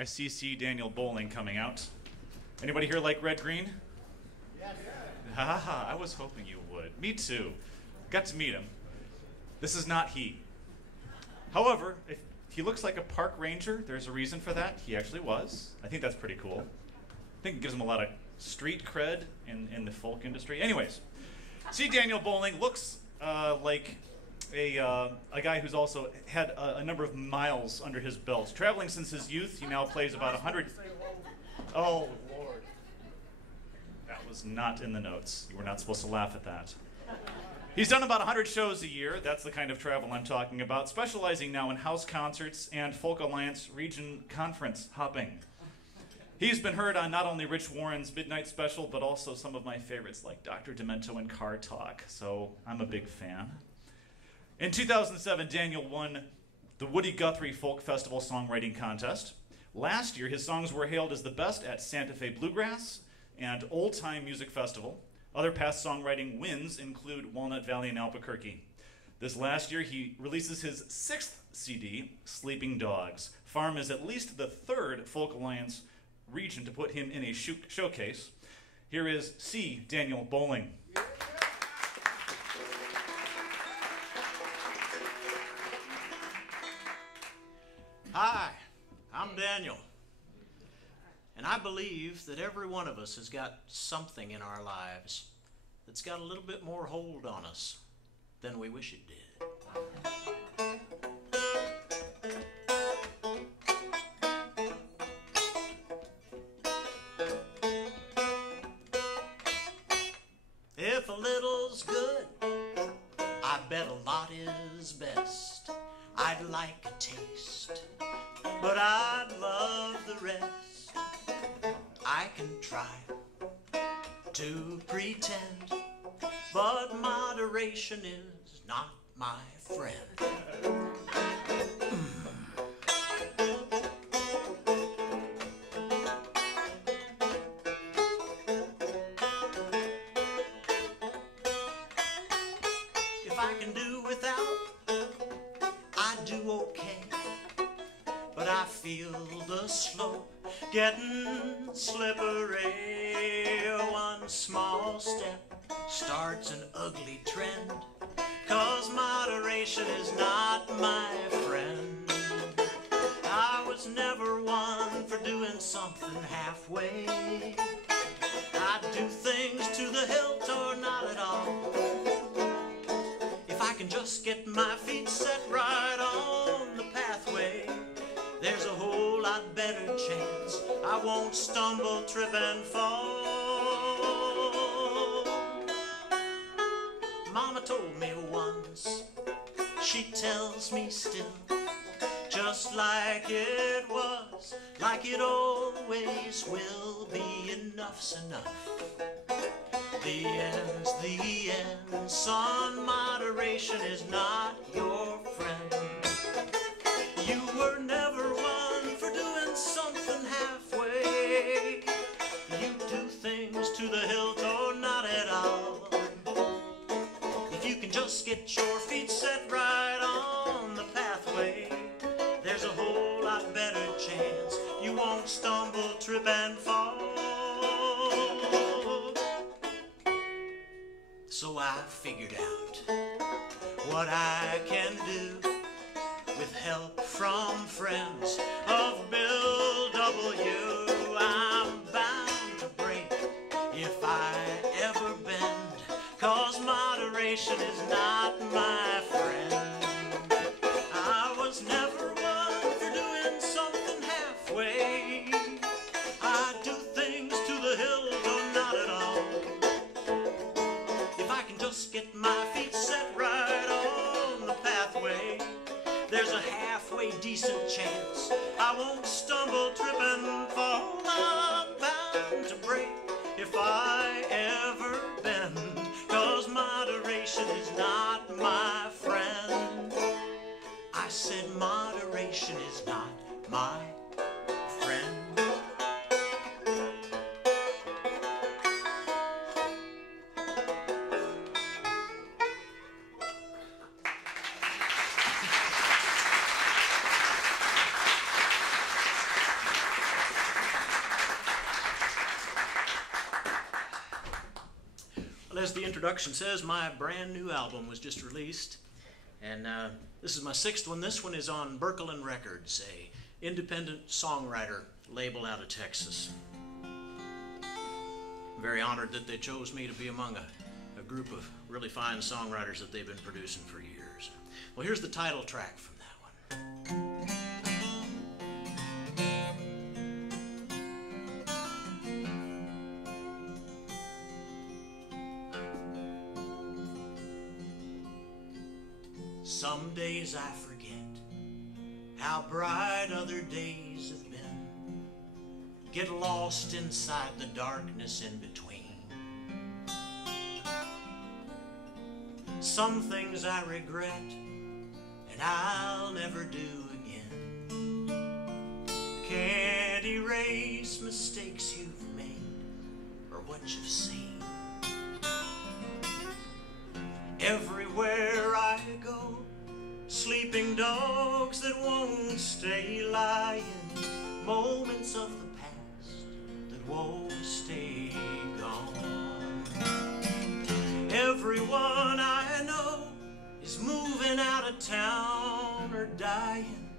I see Daniel Boling coming out. Anybody here like red green? Yes. Haha, I was hoping you would. Me too. Got to meet him. This is not he. However, if he looks like a park ranger, there's a reason for that. He actually was. I think that's pretty cool. I think it gives him a lot of street cred in the folk industry. Anyways, see Daniel Boling looks like a guy who's also had a number of miles under his belt. Traveling since his youth, he now plays about 100. Oh, Lord. That was not in the notes. You were not supposed to laugh at that. He's done about 100 shows a year. That's the kind of travel I'm talking about, specializing now in house concerts and Folk Alliance Region Conference hopping. He's been heard on not only Rich Warren's Midnight Special, but also some of my favorites like Dr. Demento and Car Talk, so I'm a big fan. In 2007, Daniel won the Woody Guthrie Folk Festival Songwriting Contest. Last year, his songs were hailed as the best at Santa Fe Bluegrass and Old Time Music Festival. Other past songwriting wins include Walnut Valley and Albuquerque. This last year, he releases his 6th CD, Sleeping Dogs. FARM is at least the 3rd Folk Alliance region to put him in a showcase. Here is C. Daniel Boling. Hi, I'm Daniel. And I believe that every one of us has got something in our lives that's got a little bit more hold on us than we wish it did. If a little's good, I bet a lot is best. I'd like a taste, but I'd love the rest. I can try to pretend, but moderation is not my friend. If I can do without, I do okay, but I feel the slope getting slippery. One small step starts an ugly trend, 'cause moderation is not my friend. I was never one for doing something halfway. I'd do things to the hilt or not at all. If I can just get my feet set right on the pathway, there's a whole lot better chance I won't stumble, trip, and fall. Mama told me once, she tells me still, just like it was, like it always will be, enough's enough. The end's the end, son, moderation is not your friend. You were never one for doing something halfway. You do things to the hilt or not at all. If you can just get your feet set right on the pathway, there's a whole lot better chance you won't stumble, trip, and fall. So I figured out what I can do with help from friends of Bill W. I'm bound to break if I ever bend, 'cause moderation is not my friend. I was never one for doing something halfway. I do things to the hilt or not at all. If I can just get my feet set right on the pathway, there's a halfway decent chance I won't stumble, trip, and fall. I'm bound to break if I ever bend, 'cause moderation is not my friend. I said moderation is not my friend. Well, as the introduction says, my brand new album was just released, and this is my 6th one. This one is on Berkelin Records, a independent songwriter label out of Texas. I'm very honored that they chose me to be among a group of really fine songwriters that they've been producing for years. Well, here's the title track from that one. Some days I forget how bright other days have been. Get lost inside the darkness in between. Some things I regret and I'll never do again. Can't erase mistakes you've made or what you've seen. Everywhere I go, sleeping dogs that won't stay lying, moments of the past that won't stay gone. Everyone I know is moving out of town or dying,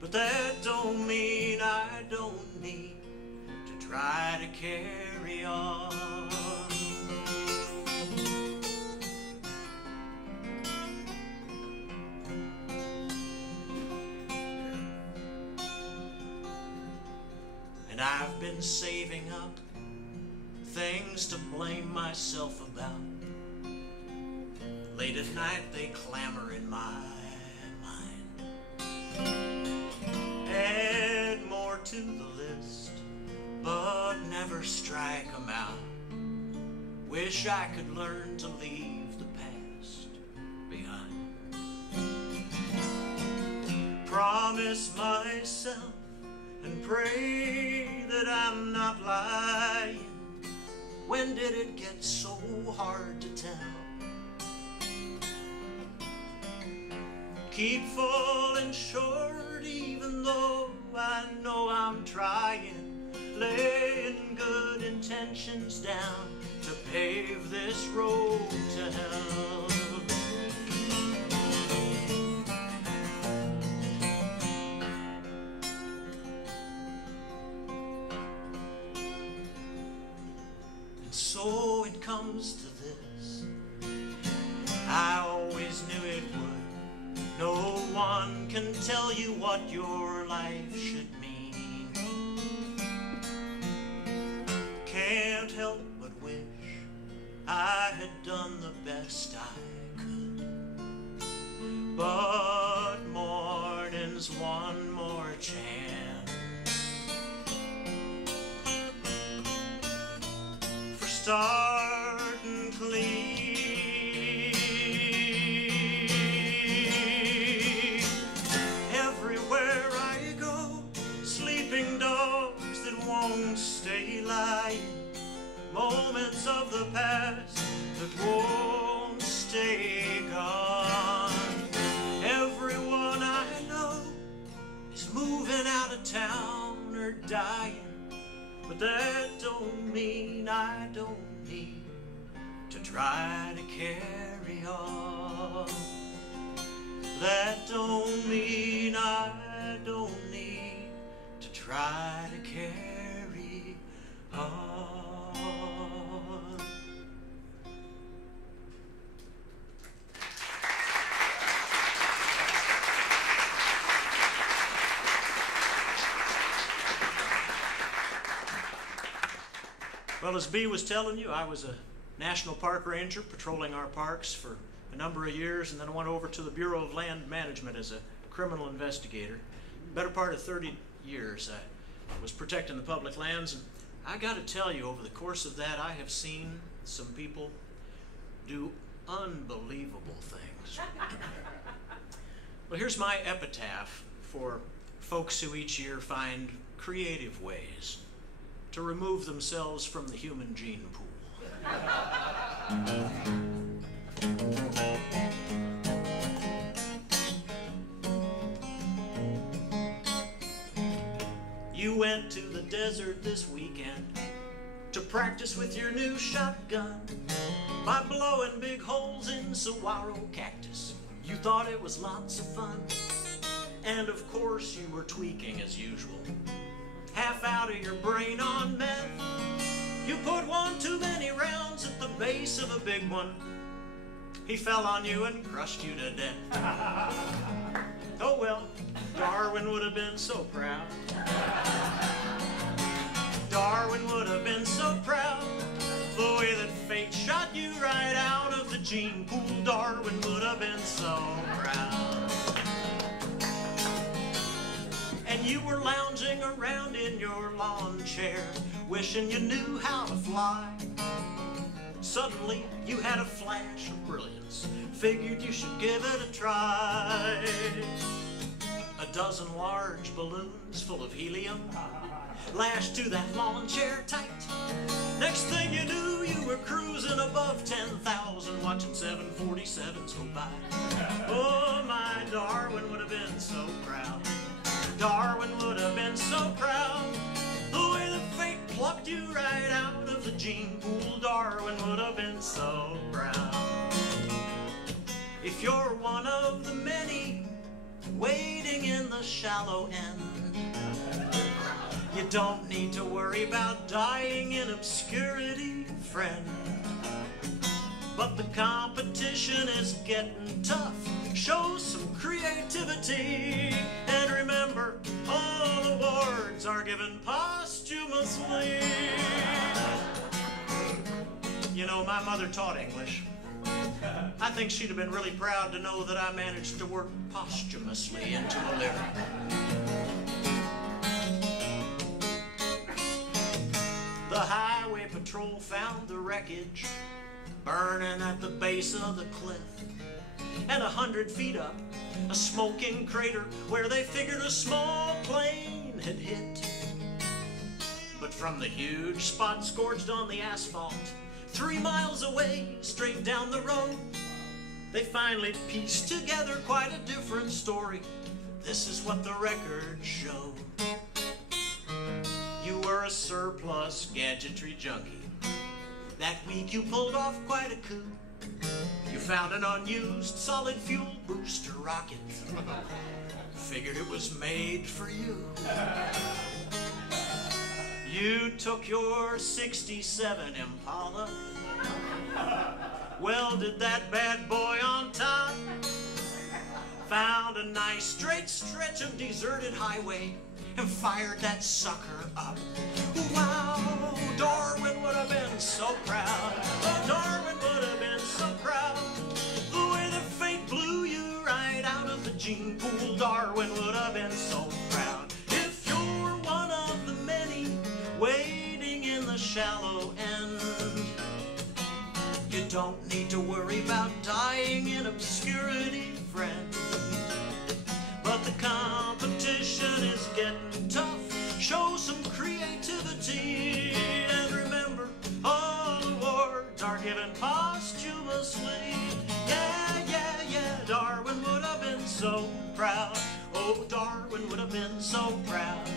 but that don't mean I don't need to try to carry on. And I've been saving up things to blame myself about. Late at night they clamor in my mind. Add more to the list, but never strike them out. Wish I could learn to leave the past behind. Promise myself and pray that I'm not lying. When did it get so hard to tell? Keep falling short even though I know I'm trying. Laying good intentions down to pave this road to hell. So it comes to this, I always knew it would. No one can tell you what your life should mean. Can't help but wish I had done the best I could. But morning's one more chance. Starting clean. Everywhere I go, sleeping dogs that won't stay lying. Moments of the past that won't stay gone. Everyone I know is moving out of town or dying. But that don't mean I don't need to try to carry on. That don't mean I don't need to try to carry on. Well, as Bea was telling you, I was a national park ranger patrolling our parks for a number of years, and then I went over to the Bureau of Land Management as a criminal investigator. Better part of 30 years I was protecting the public lands, and I got to tell you, over the course of that, I have seen some people do unbelievable things. Well, here's my epitaph for folks who each year find creative ways to remove themselves from the human gene pool. You went to the desert this weekend to practice with your new shotgun by blowing big holes in saguaro cactus. You thought it was lots of fun, and of course you were tweaking as usual. Half out of your brain on meth. You put one too many rounds at the base of a big one. He fell on you and crushed you to death. Oh well, Darwin would have been so proud. Darwin would have been so proud. The way that fate shot you right out of the gene pool, Darwin would have been so proud. And you were lounging around in your lawn chair, wishing you knew how to fly. Suddenly, you had a flash of brilliance, figured you should give it a try. A dozen large balloons full of helium lashed to that lawn chair tight. Next thing you knew, you were cruising above 10,000, watching 747s go by. Oh, my Darwin would have been so proud. Darwin would have been so proud. The way that fate plucked you right out of the gene pool, Darwin would have been so proud. If you're one of the many waiting in the shallow end, you don't need to worry about dying in obscurity, friend. But the competition is getting tough. Show some creativity. And remember, all awards are given posthumously. You know, my mother taught English. I think she'd have been really proud to know that I managed to work posthumously into a living. The highway patrol found the wreckage burning at the base of the cliff, and 100 feet up, a smoking crater where they figured a small plane had hit. But from the huge spot scorched on the asphalt, 3 miles away, straight down the road, they finally pieced together quite a different story. This is what the records showed. You were a surplus gadgetry junkie. That week you pulled off quite a coup. You found an unused solid fuel booster rocket. Figured it was made for you. You took your 67 Impala, welded that bad boy on top, found a nice straight stretch of deserted highway, and fired that sucker up. Wow, Darwin would have been so proud. Oh, Darwin would have been so proud. The way that fate blew you right out of the gene pool, Darwin would have been so proud. If you're one of the many waiting in the shallow end, you don't need to worry about dying in obscurity, friend. But the competition is getting tough. Show some creativity. And remember, all awards are given posthumously. Yeah, yeah, yeah, Darwin would have been so proud. Oh, Darwin would have been so proud.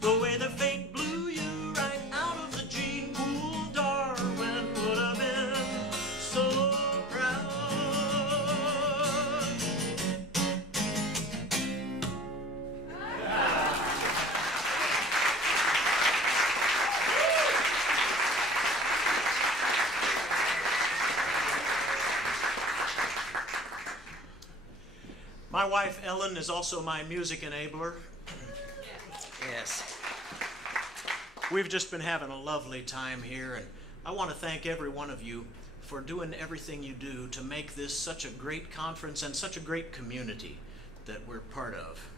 The way the fate blew you right out of the gene pool, Darwin would have been so proud. My wife, Ellen, is also my music enabler. Yes. We've just been having a lovely time here, and I want to thank every one of you for doing everything you do to make this such a great conference and such a great community that we're part of.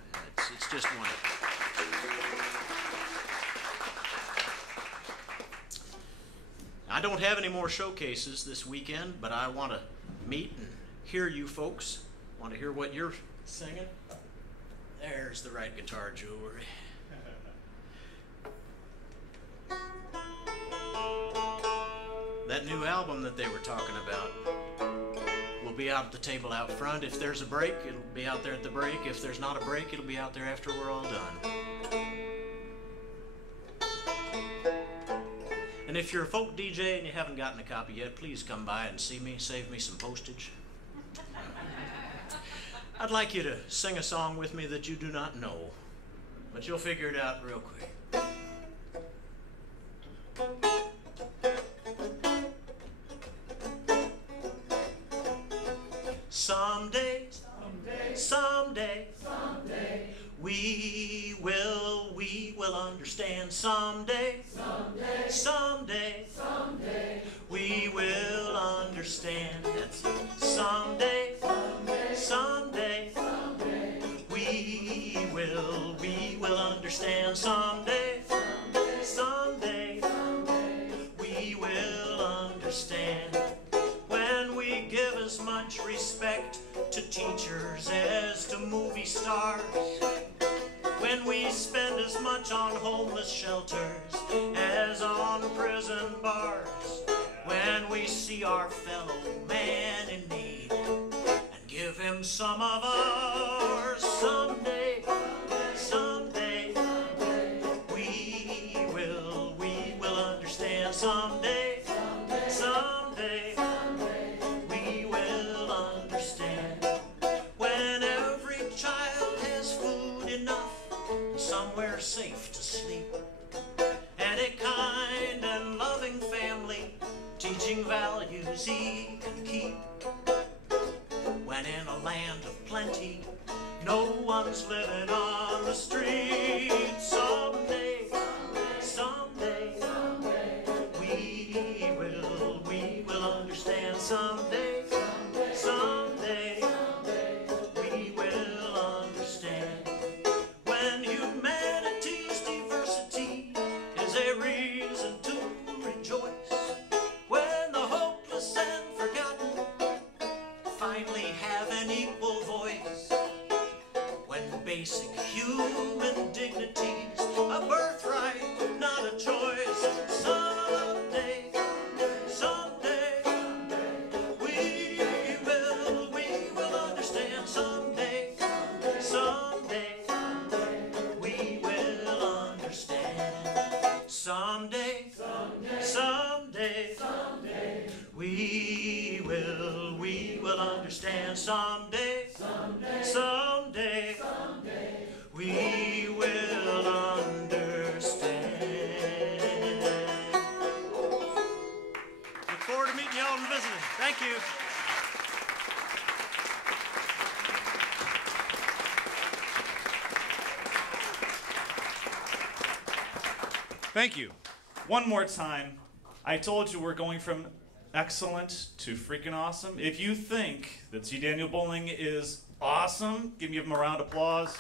It's just wonderful. I don't have any more showcases this weekend, but I want to meet and hear you folks. Want to hear what you're singing? There's the right guitar jewelry. That new album that they were talking about will be out at the table out front. If there's a break, it'll be out there at the break. If there's not a break, it'll be out there after we're all done. And if you're a folk DJ and you haven't gotten a copy yet, please come by and see me, save me some postage. I'd like you to sing a song with me that you do not know, but you'll figure it out real quick. Someday, someday, we will understand. Someday, someday, we will understand. That's it. Someday, someday, we will understand. Someday, someday, we will understand. When we give as much respect to teachers as to movie stars, when we spend as much on homeless shelters as on prison bars, when we see our fellow man in need and give him some of ours, someday, someday, we will understand. Someday, someday, we will understand. When every child has food enough, somewhere safe to sleep, and a kind and loving family teaching values he can keep. When in a land of plenty, no one's living on the street. Someday, someday, we will understand. Someday, someday, we will understand. When humanity's diversity is a reason to rejoice, when the hopeless and forgotten finally have an equal voice, when basic human dignity's a birthright, not a choice, someday, someday, we will understand. Someday, someday, we will understand. Someday, someday, we will understand. Someday, someday, we will understand. Look forward to meeting y'all and visiting. Thank you. Thank you. One more time. I told you we're going from excellent to freaking awesome. If you think that C. Daniel Boling is awesome, give him a round of applause.